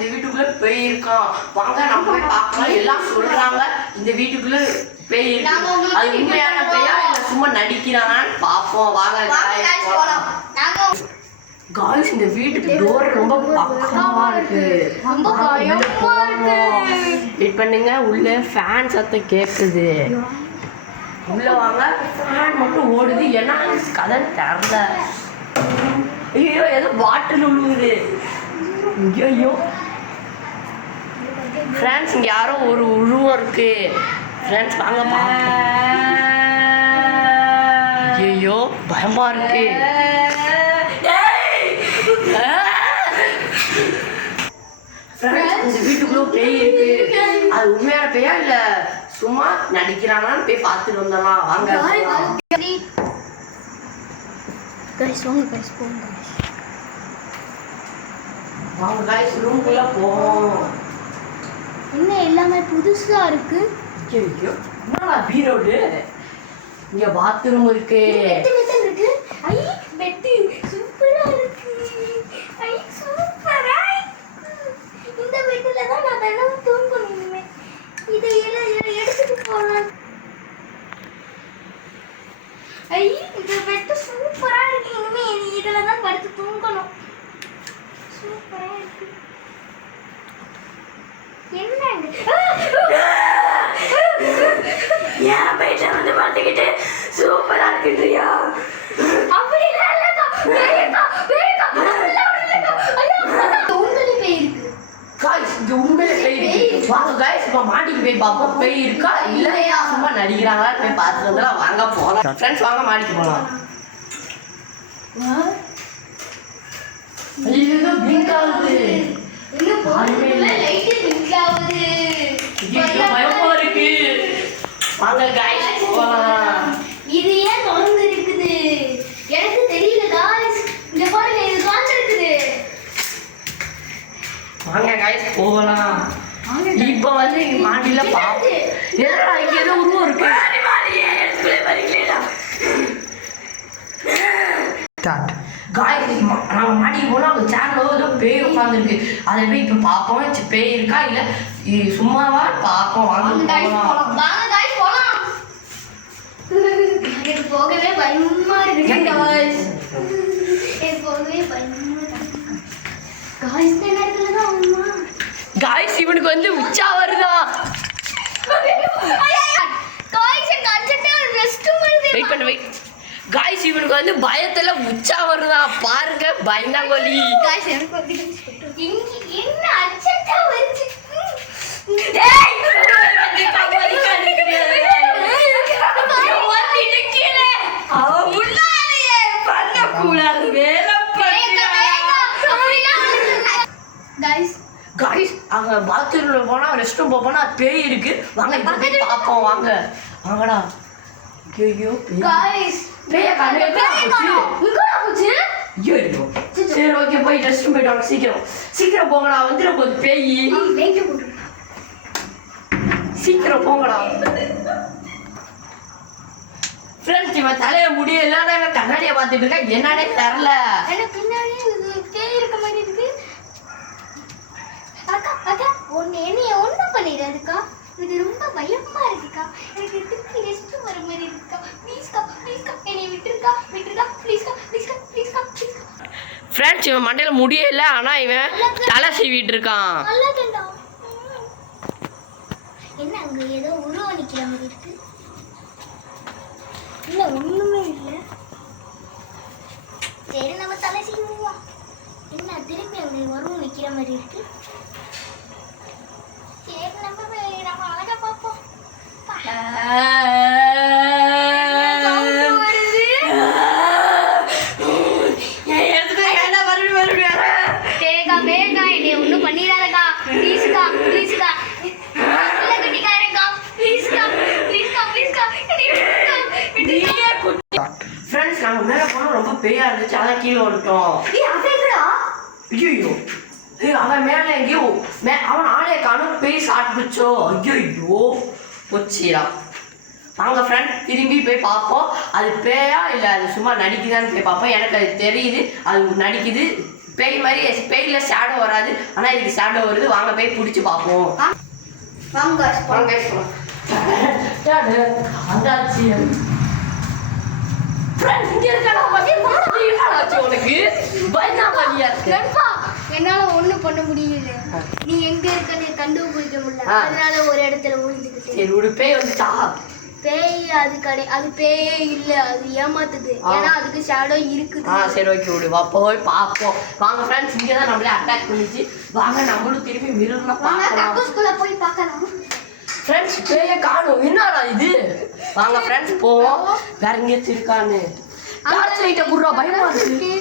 இந்த வீட்டுக்குள்ள பேய் இருக்கான், வாங்க நம்ம போய் பார்க்கலாம். எல்லாம் சொல்றாங்க இந்த வீட்டுக்குள்ள பேய் இருக்கு. அது உண்மையான பேயா இல்ல சும்மா நடிக்கிறாங்கன்னு பார்ப்போம். வாங்க காய்ஸ், இந்த வீட்டுக்கு டோர் ரொம்ப பக்கமா இருக்கு. வெயிட் பண்ணுங்க, உள்ள ஃபேன் சத்தம் கேட்குது. உள்ள வாங்க. ஃபேன் மட்டும் ஓடுது, ஏன்னா கதை திறந்த. ஐயோ ஏதோ பாட்டில் விழுகுது. ஐயோ ஃப்ரெண்ட்ஸ், இங்கே யாரோ ஒரு உருவம் இருக்கு. ஃப்ரெண்ட்ஸ் வாங்க பார்ப்போம். ஐயோ பயமா இருக்கு. இந்த வீட்டுக்குள்ள பேய் இருக்கு. அது உண்மையான பேயா இல்ல சும்மா நடிக்கிறாங்கன்னு போய் பார்த்துட்டு வந்துடலாம். வாங்க வாங்க गाइस, ரூமுக்குள்ள போவோம். என்ன எல்லாமே புதுசா இருக்கு. ஐயோ என்னடா பீரோடு, இங்க பாத்ரூம் இருக்கு. பெட் இருக்கு. ஐ பெட் சூப்பரா இருக்கு. ஐ சூப்பரா இருக்கு. இந்த பெட்ல தான் நான் தினமும் தூங்கணுமே. இதை எல்லாம் எடுத்துட்டு போலாம். ஐ இந்த பெட் சூப்பரா இருக்கு. இனிமே இதுல தான் படுத்து தூங்கணும். சூப்பரா இருக்கு. என்னங்க ஏன் பெட்ட வந்து மாட்டிக்கிட்டு சூப்பரா இருக்குறியா? அப்படி இல்லக்கா, பேய்க்கா உண்மையிலே பேய் இருக்கு. गाइस, இது உண்மையிலே பேய் இருக்கு. வாங்க गाइस, இப்ப மாடிக்கு போய் பாப்போம் பேய் இருக்கா இல்லையா சும்மா நடிக்கிறாங்களா போய் பார்த்துட்டு வந்துடலாம். வாங்க போலாம் ஃப்ரெண்ட்ஸ், வாங்க மாடிக்கு போலாம். இது பிங்க் ஆகுது. இன்னும் போறதுல லைட் பிங்க் ஆகுது. பயமா இருக்கு. வாங்க गाइस போலாம். இது ஏன் தொடர்ந்து இருக்குது எனக்கு தெரியல गाइस. இங்க பாருங்க, இது காஞ்சு இருக்குது. வாங்க गाइस போகலாம். இப்போ வந்து மாடியில பாப்போம். என்னடா இங்க ஏதோ உருவம் இருக்கு. ஸ்டார்ட் गाइस, நாம மாடிக்கு போனா அந்த சேர்ல ஏதோ பேய் உட்கார்ந்துருக்கு. அதை போய் இப்போ பார்ப்போம். பேய் இருக்கா இல்ல சும்மாவா பார்ப்போம். வாங்க போகலாம். வாங்க गाइस போலாம். எனக்கு போகவே பயமா இருக்கு गाइस. எனக்கு போகவே பயமா இருக்கு गाइस. இந்த நேரத்துல தான் அம்மா गाइस, இவனுக்கு வந்து உச்சா வருதா? गाइस எங்க அஞ்சட்டா ரெஸ்ட் வருது. வெயிட் பண்ணு வெயிட். गाइस, இவனுக்கு வந்து பயத்துல உச்சா வருதா பாருங்க. பயந்தாங்கோலி. गाइस எனக்கு வந்து இங்க என்ன அஞ்சட்டா வருது. டேய் கவலி கடிக்குறியா? ஓட்டிட்டு கீழே அவ முன்னாடியே பண்ண கூடாது. வேற गाइस गाइस, அங்க பாத்ரூம்ல போனா ரெஸ்ட் ரூம் போனா பேய் இருக்கு. வாங்க இப்ப போய் பாப்போம். வாங்க வாங்கடா. ஐயோ गाइस பேய கண்ணே போச்சு. இங்க போச்சு. ஐயோ சரி ஓகே, போய் ரெஸ்ட் ரூம் போய்ட்டு வாங்க. சீக்கிரம் சீக்கிரம் போங்கடா, வந்துட போகுது பேய். வெயிட் போடு. சீக்கிரம் போங்கடா. ஃப்ரெண்ட்ஸ், இவன் தலைய முடியல, இவன் கண்ணாடியை பார்த்துட்டு இருக்கா. என்னன்னே தெரியல. எனக்கு பின்னாடி இது பேய் இருக்க மாதிரி இருக்கு. அக்கா அக்கா என்னைய ஒன்றும் பண்ணிடாதுக்கா. எனக்கு ரொம்ப பயமா இருக்குக்கா. எனக்கு திருப்பி ரெஸ்ட் வர மாதிரி இருக்குக்கா. ப்ளீஸ்க்கா ப்ளீஸ்க்கா என்னை விட்டுருக்கா விட்டுருக்கா ப்ளீஸ்க்கா ப்ளீஸ்க்கா ப்ளீஸ்க்கா ப்ளீஸ்க்கா. ஃப்ரெண்ட்ஸ், இவன் மண்டையில முடியல, ஆனா இவன் தலை சீவிட்டு இருக்கான். நல்லா கண்டா. என்ன அங்க ஏதோ உருவம் நிக்கிற மாதிரி இருக்கு. இல்ல ஒண்ணுமே இல்ல. சரி நம்ம தலை சீவுவோம். என்ன திரும்பி அங்க உருவம் நிக்கிற மாதிரி இருக்கு. சரி நம்ம அழகா பார்ப்போம். ஒன்னும் பண்ணிடாதக்கா. ப்ளீஸ்க்கா ப்ளீஸ்க்கா. இல்ல கட்டிக்காரங்கா. ப்ளீஸ்க்கா ப்ளீஸ்க்கா ப்ளீஸ்க்கா. ஃப்ரெண்ட்ஸ், நாங்க மேல போனா ரொம்ப பேயா இருந்துச்சு, அதான் கீழே வந்துட்டோம். ஐயோ அவன் மேல எங்கேயோ அவன் ஆளைய காணும். பேய் சாப்பிடுச்சோ. ஐயோ போச்சியா. வாங்க ஃப்ரெண்ட், திரும்பி போய் பார்ப்போம். அது பேயா இல்லை அது சும்மா நடிக்குதான்னு போய் பார்ப்போம். எனக்கு அது தெரியுது அது நடிக்குது. பேய் மாதிரி பேயில ஷேடோ வராது, ஆனா இதுக்கு ஷேடோ வருது. வாங்க போய் பிடிச்சி பார்ப்போம். வாங்க வாங்க வந்தாச்சு. ஃப்ரெண்ட்ஸ் இங்க இருக்கடா. உனக்கு பயந்தாமலியா இருக்கு. என்னால ஒண்ணும் பண்ண முடியல. நீ எங்க இருக்கன்னு கண்டுபிடிக்க முடியல. அதனால ஒரு இடத்துல ஒளிஞ்சுக்கிட்டேன். சரி ஒரு பேய் வந்துச்சா? பேய் அது பேயே இல்ல, அது ஏமாத்துது. ஏன்னா அதுக்கு ஷேடோ இருக்குது. சரி ஓகே விடு, வா போய் பார்ப்போம். வாங்க ஃப்ரெண்ட்ஸ், இங்கே தான் நம்மளே அட்டாக் பண்ணிச்சு. வாங்க நம்மளும் திரும்பி மிருகமா பார்க்கலாம். கக்கூஸ்குள்ள போய் பார்க்கலாம். ஃப்ரெண்ட்ஸ் பேயை காணோம். என்னடா இது? வாங்க ஃப்ரெண்ட்ஸ் போவோம். வேற எங்கேயாச்சும் இருக்கான்னு. டார்ச் லைட்டை குடுறா, பயமா இருக்கு.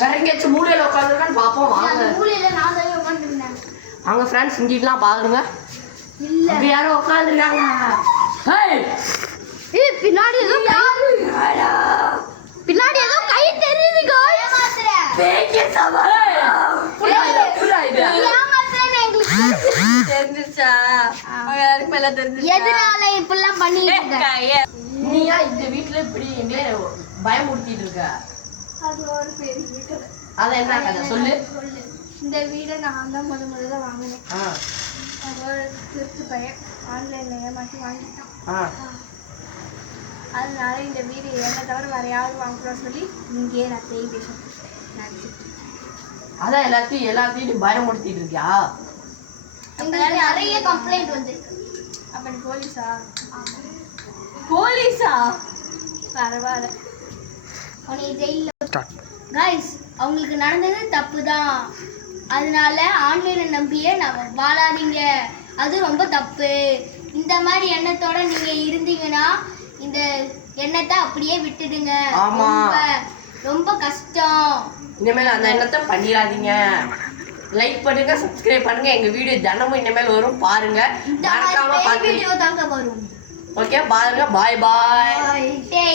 வேற எங்கேயாச்சும் மூலையில உட்காந்துருக்கான்னு பார்ப்போம். வாங்க மூலையில நான் தான் உட்காந்துருந்தேன். வாங்க ஃப்ரெண்ட்ஸ் இங்கெல்லாம் பாருங்க. இல்ல அப்படி யாரோ உட்காந்துருக்காங்க. பின்னாடி ஏதோ கை தெரியுது. பேய்க்கு சவால். புரியல இது. தெரிஞ்சிருச்சா? அவங்க யாருக்கு மேல தெரிஞ்சிருச்சா? எதனால இப்பெல்லாம் பண்ணிட்டு இருக்க? நீ ஏன் இந்த வீட்டுல இப்படி எங்களே பயமுறுத்திட்டு இருக்க? அது ஒரு பெரிய வீடு. அதான் என்ன கதை சொல்லு. இந்த வீடை நான் தான் முதல்ல வாங்கினேன். ஒரு திருட்டு பையன் ஆன்லைன்ல ஏமாற்றி வாங்கிட்டான். அதனால இந்த வீடு என்ன தவிர வேற யாரும் வாங்குறோம் சொல்லி இங்கேயே நான் பேய் பேசுறேன். அதான் எல்லாத்தையும் நீ பயமுறுத்திட்டு இருக்கியா? உங்களுக்கு நிறைய கம்ப்ளைண்ட் வந்து. அப்ப நீ போலீஸா? பரவாயில்ல. உன்னை ஜெயில கைஸ், அவங்களுக்கு நடந்தது தப்பு தான். அதனால ஆன்லைனை நம்பியே நம்ம வாழாதீங்க. அது ரொம்ப தப்பு. இந்த மாதிரி எண்ணத்தோட நீங்க இருந்தீங்கன்னா இந்த எண்ணத்தை அப்படியே விட்டுடுங்க. ரொம்ப கஷ்டம். இனிமேல் அந்த எண்ணத்தை பண்ணிடாதீங்க. லைக் பண்ணுங்க, சப்ஸ்கிரைப் பண்ணுங்க. எங்க வீடியோ தினமும் இனிமேல் வரும், பாருங்க. வீடியோ தாங்க வரும். ஓகே பாருங்க. பாய் பாய்.